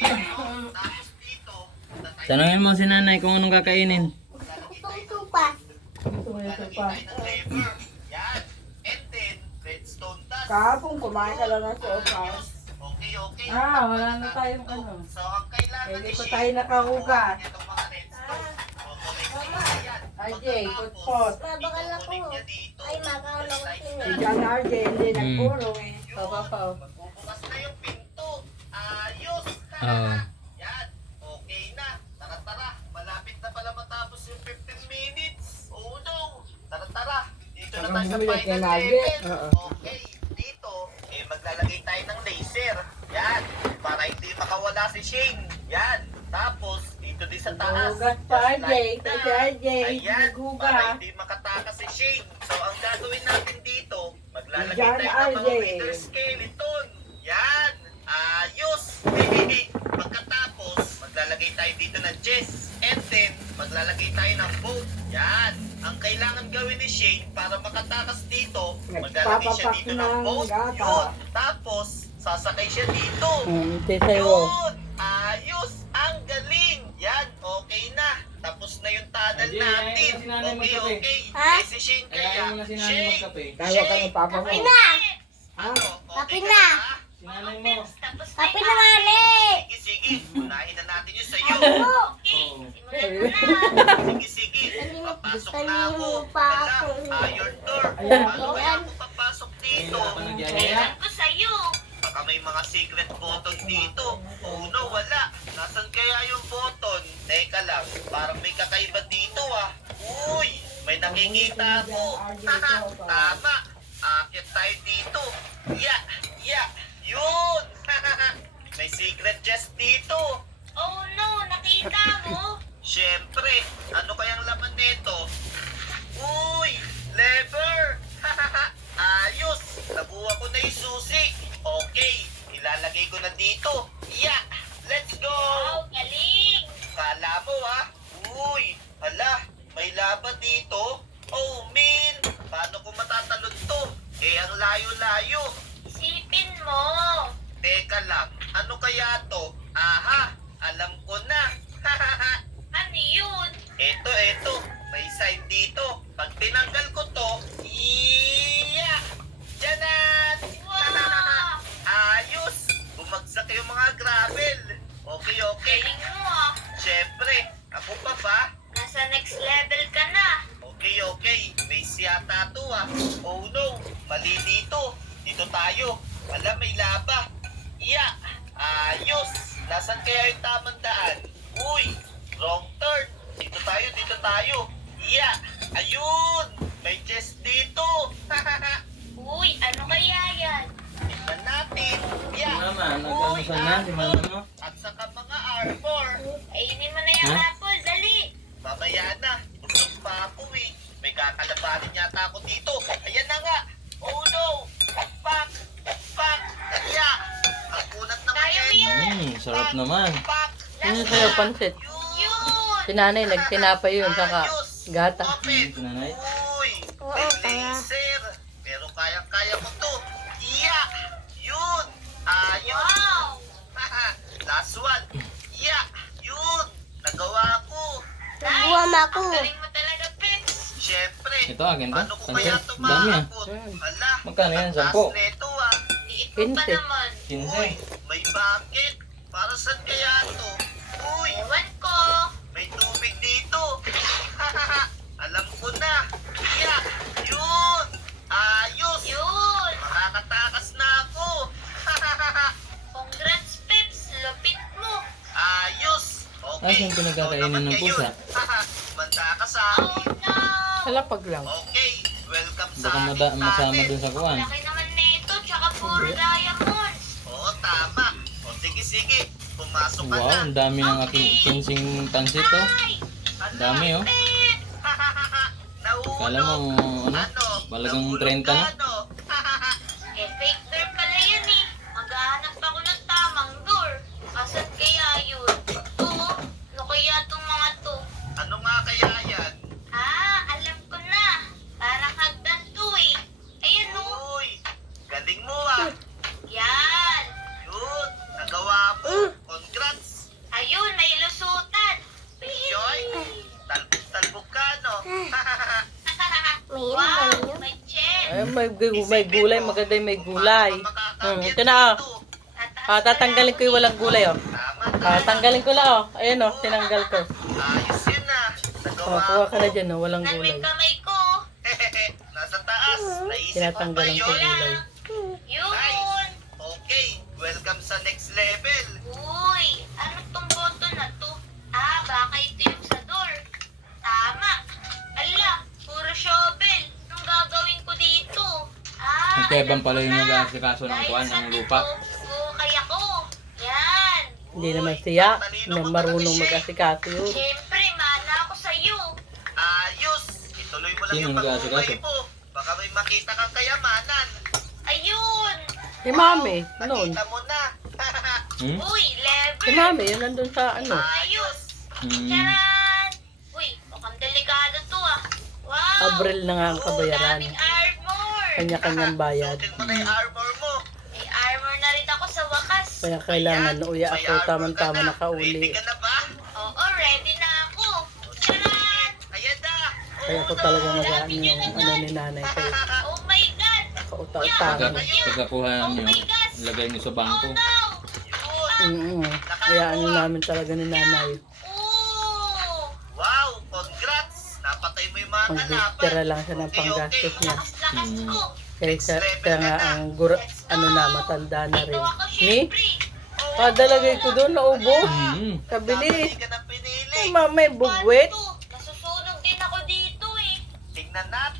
Tanungin mo si nanay kung anong kakainin. Itong tupa. Kapong kumain ka lang ng sofa. Okay, okay. Ah, wala na no tayo ano. So, Pwede eh, ko tayo nakahuga. RJ, putpot. Mabaka lang po. Ay, makakalang ko. Si John RJ, hindi nagpuro eh. Pabakaw. Oo. Oh. Uh -huh. Yan. Okay na. Tara, tara. Malapit na pala matapos yung 15 minutes. Oh no. Tara, tara. Dito na tayo sa mo final level. Uh -huh. Okay. Dito, eh, maglalagay tayo ng laser. Yan. Para hindi makawala si Shane. Yan. Tapos, dito din sa taas. Gugat pa, Jay. Gugat, Jay. Ayan. Para hindi makatakas si Shane. So, ang gagawin natin dito, maglalagay tayo ng mga meter scale. Ito. Yan ayos pagkatapos maglalagay tayo dito ng chest and then maglalagay tayo ng boat yan ang kailangan gawin ni Shane para makatakas dito maglalagay papa, siya pa dito ng boat gata. yun tapos sasakay siya dito mm, okay, yun ayos ang galing yan okay na tapos na yung tunnel ay, Jay, natin ay, na si okay okay ay si Shane kaya ay, si Shane kaya Shane kapay okay. na kapay okay. okay. na ano mo. Papi na mali! Sige, sige. Unahin na natin yung sa'yo. Okay. sige, sige. Papasok na ako. Alam, uh, your door. Paano kaya ako papasok dito? Kailan ko sa'yo. Baka may mga secret button dito. Oh no, wala. Nasaan kaya yung button? Teka lang, parang may kakaiba dito ah. Uy, may nakikita ako. Tama, akit tayo dito. Eh, ang layo-layo. Isipin mo. Teka lang, ano kaya to? Aha, alam ko na. ano yun? Ito, ito. May sign dito. Pag tinanggal ko to, iyak! Yeah. Janan! Wow! Ayos! Bumagsak yung mga gravel. Okay, okay. Kaling mo ah. Oh. Siyempre, ako pa ba? Nasa next level ka na. Okay, okay. Base yata to ah. Oh no! mali dito. Dito tayo. Wala may laba. Iya. Ayos. Nasaan kaya yung tamang daan? Uy. Wrong turn. Dito tayo. Dito tayo. Iya. Ayun. May chest dito. Uy. Ano kaya yan? Tignan natin. Iya. Yeah. Ano na, mama, Uy. Ano na, si mama. At saka mga R4. Uh, ayunin mo huh? na yung huh? apple. Dali. Mamaya na. Pusok pa ako eh. May kakalabanin yata ako dito. Ayan na nga. Sarap naman. Ano kaya pancit, Si nanay, nagtinapa yun, Ayos, saka gata. Ito nanay? Oo, kaya. kaya mo Iya! Yeah, yun! Ah, yun. Wow. Last Iya! Yeah, yun! na Magkano yan? Sampo. Ito pancit, Hala, Makanan, neto, ah. Iikot pa naman. Pincet. Uy, may bakit? Para saan kaya to? Uy! Ewan oh. ko! May tubig dito! Alam ko na! Kaya! Yeah. Yun! Ayos! Yun! Makakatakas na ako! Congrats, Pips! Lapit mo! Ayos! Okay! Ay, siyang pinagkakainan so, ng pusa. Banta ka sa akin! Oh, lang. Okay! Welcome Baka sa akin, Baka ma ma masama abit. din sa kuwan. Eh. Laki naman nito, tsaka puro okay. daya mo. Sige, pumasok ka wow, na. Wow, dami ng ating kinsing tansito. Ang dami, okay. ang aking, tansito. dami oh. Kala mo, ano, balagang Naunog. 30 na. Ano? na. May wow, may chin. May, may, gulay. Maganda may gulay. Hmm, oh, ito na, oh. oh tatanggalin na ko yung ito. walang gulay, o. Ah, oh, tanggalin ko lang, o. Oh. Ayan, oh. Tinanggal ko. Ayos yun, Oh, kuha ka na dyan, oh. Walang gulay. Kaming kamay ko. Nasa taas. Yeah. Tinatanggalin yu ko yung gulay. Lang. Kebang pala yung nag-aasikaso ng kuan ng lupa. Po, kaya ko. Yan. Hindi naman siya na marunong mag-aasikaso yun. Siyempre, mana ako sa iyo. Ayos. Ituloy mo lang siya yung pag-uumay po. Baka may makita kang kayamanan. Ayun. Si Ay, Mami, noon. Nakita mo na. hmm? Uy, lever. Si Mami, yun nandun sa ano. Ayos. Hmm. Ay, Tara! Uy, mukhang delikado to ah. Wow! Abril na nga ang kabayaran. Oo, daming kanya-kanyang bayad. armor armor mo. Armor na rin ako sa wakas. Kaya kailangan na uya ako, tamang-tama -tama, na kauli. Ready ka na ba? Oo, ready na ako. Kaya ako talaga mag-aano yung ano ni nanay ko. Oh my God! Kauta-tama. Pagkakuha niyo, lagay niyo sa bangko. Oo, kaya ano namin talaga ni nanay. Wow, congrats! Napatay mo yung mga kalapan. Pagdiktira lang siya ng panggastos niya. Okay, okay. Kasko. Kaya siya, yes, ka, kaya nga ang gura, yes, no. ano na, matanda na rin. Ako, Ni? Oh, Padalagay ko doon hmm. na ubo. Mm Kabili. mamay, bugwet. Nasusunog din ako dito eh. Tingnan natin.